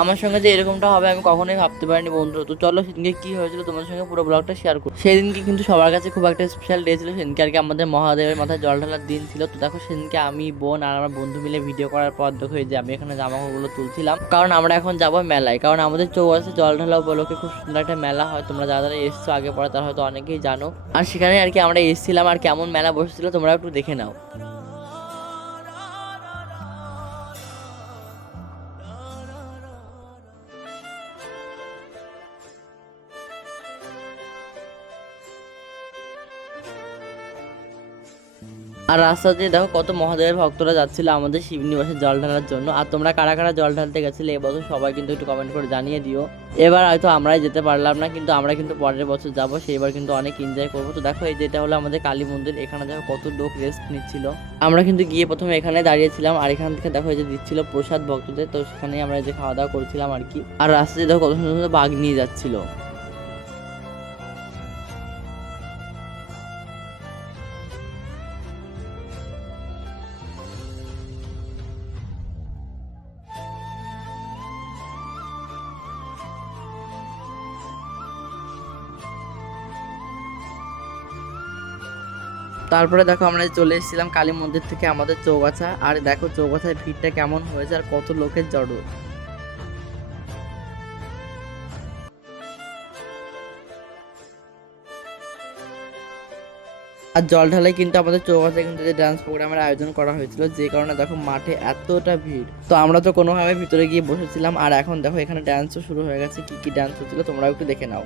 আমার সঙ্গে যে এরকমটা হবে আমি কখনোই ভাবতে পারিনি বন্ধুরা। তো চলো সেদিনকে কি হয়েছিল তোমাদের সঙ্গে পুরো ব্লগটা শেয়ার করি। সেদিনকে কিন্তু সবার কাছে খুব একটা স্পেশাল ডে ছিল। সেদিনকে আর কি আমাদের মহাদেবের মাথায় জল ঢালার দিন ছিল। তো দেখো সেদিনকে আমি, বোন আর আমার বন্ধু মিলে ভিডিও করার পর দেখো এই যে আমি এখানে জামা কাপড়গুলো তুলছিলাম, কারণ আমরা এখন যাবো মেলায়। কারণ আমাদের চৌরাস্তায় জল ঢালা উপলক্ষে খুব সুন্দর একটা মেলা হয়। তোমরা যারা যারা এসছো আগে পরে তারা হয়তো অনেকেই জানো। আর সেখানে আর কি আমরা এসেছিলাম, আর কেমন মেলা বসেছিল তোমরা একটু দেখে নাও। আর রাস্তা দিয়ে দেখো কত মহাদেবের ভক্তরা যাচ্ছিল আমাদের শিবনিবাসে জল ঢালার জন্য। আর তোমরা কারা কারা জল ঢালতে গেছিলে এবছর সবাই কিন্তু একটু কমেন্ট করে জানিয়ে দিও। এবার হয়তো আমরাই যেতে পারলাম না, কিন্তু আমরা কিন্তু পরের বছর যাবো, সেইবার কিন্তু অনেক এনজয় করবো। তো দেখো এই যেটা হলো আমাদের কালী মন্দির, এখানে দেখো কত লোক রেস্ট নিচ্ছিল। আমরা কিন্তু গিয়ে প্রথমে এখানে দাঁড়িয়েছিলাম, আর এখান থেকে দেখো এই যে দিচ্ছিল প্রসাদ ভক্তদের, তো সেখানে আমরা যে খাওয়া দাওয়া করছিলাম আর কি। আর রাস্তায় দেখো কত সুন্দর সুন্দর বাঘ নিয়ে যাচ্ছিল। তারপরে দেখো আমরা চলে এসেছিলাম কালী মন্দির থেকে আমাদের চৌগাছা। আর দেখো চৌগাছায় ভিড়টা কেমন হয়েছে আর কত লোকের জড়ো। আর জল ঢালাই কিন্তু আমাদের চৌগাছায় কিন্তু যে ডান্স প্রোগ্রামের আয়োজন করা হয়েছিল, যে কারণে দেখো মাঠে এতটা ভিড়। তো আমরা তো কোনোভাবে ভিতরে গিয়ে বসেছিলাম, আর এখন দেখো এখানে ডান্সও শুরু হয়ে গেছে। কি কি ডান্স হচ্ছিল তোমরাও একটু দেখে নাও।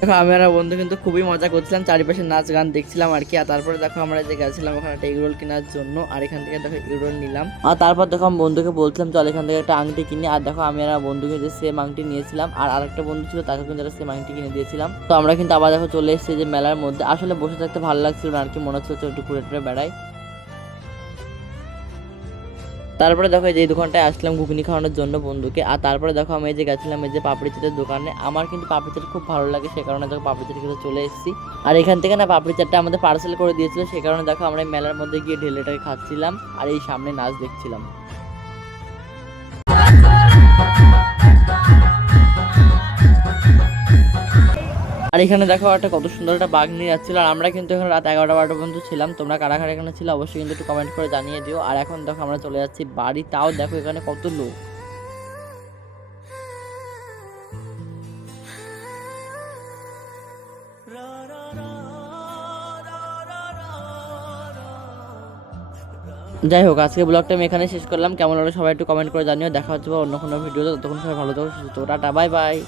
দেখো আমি আর বন্ধু কিন্তু খুবই মজা করছিলাম, চারিপাশে নাচ গান দেখছিলাম আর কি। আর তারপরে দেখো আমরা যে গেছিলাম ওখানে একটা এগরোল কেনার জন্য, আর এখান থেকে দেখো এগরোল নিলাম। আর তারপর দেখো আমি বন্ধুকে বলছিলাম চল এখান থেকে একটা আংটি কিনি। আর দেখো আমি আর বন্ধুকে যে সেম আংটি নিয়েছিলাম, আর আরেকটা বন্ধু ছিল তাকে কিন্তু একটা সেম আংটি কিনে দিয়েছিলাম। তো আমরা কিন্তু আবার দেখো চলে এসেছি যে মেলার মধ্যে। আসলে বসে থাকতে ভালো লাগছিল না আর কি, মনে হচ্ছে একটু ঘুরে টুরে বেড়াই। তারপরে দেখো এই যে দোকানটায় আসলাম ঘুগনি খাওয়ানোর জন্য বন্ধুকে। আর তারপরে দেখো আমি এই যে গেছিলাম এই যে পাপড়ি চাটের দোকানে। আমার কিন্তু পাপড়ি চাট খুব ভালো লাগে, সে কারণে দেখো পাপড়ি চাট খেতে চলে এসেছি। আর এখান থেকে না পাপড়ি চাটটা আমাদের পার্সেল করে দিয়েছিল, সে কারণে দেখো আমরা মেলার মধ্যে গিয়ে ঢেলেটাকে খাচ্ছিলাম আর এই সামনে নাচ দেখছিলাম। আর এখানে দেখো একটা কত সুন্দর একটা বাঘ নিয়ে যাচ্ছিল। আর আমরা কিন্তু এখানে রাত 11টা-12টা পর্যন্ত ছিলাম। তোমরা কারা কারা এখানে ছিল অবশ্যই কিন্তু একটু কমেন্ট করে জানিয়ে দিও। আর এখন দেখো আমরা চলে যাচ্ছি বাড়ি, তাও দেখো এখানে কত লোক। যাই হোক আজকে ব্লগটা আমি এখানে শেষ করলাম। কেমন হলো সবাই একটু কমেন্ট করে জানিও। দেখা হচ্ছে অন্য কোনো ভিডিওতে, ততক্ষণ সবাই ভালো থাকো, সুস্থ থাকো, টাটা বাই বাই।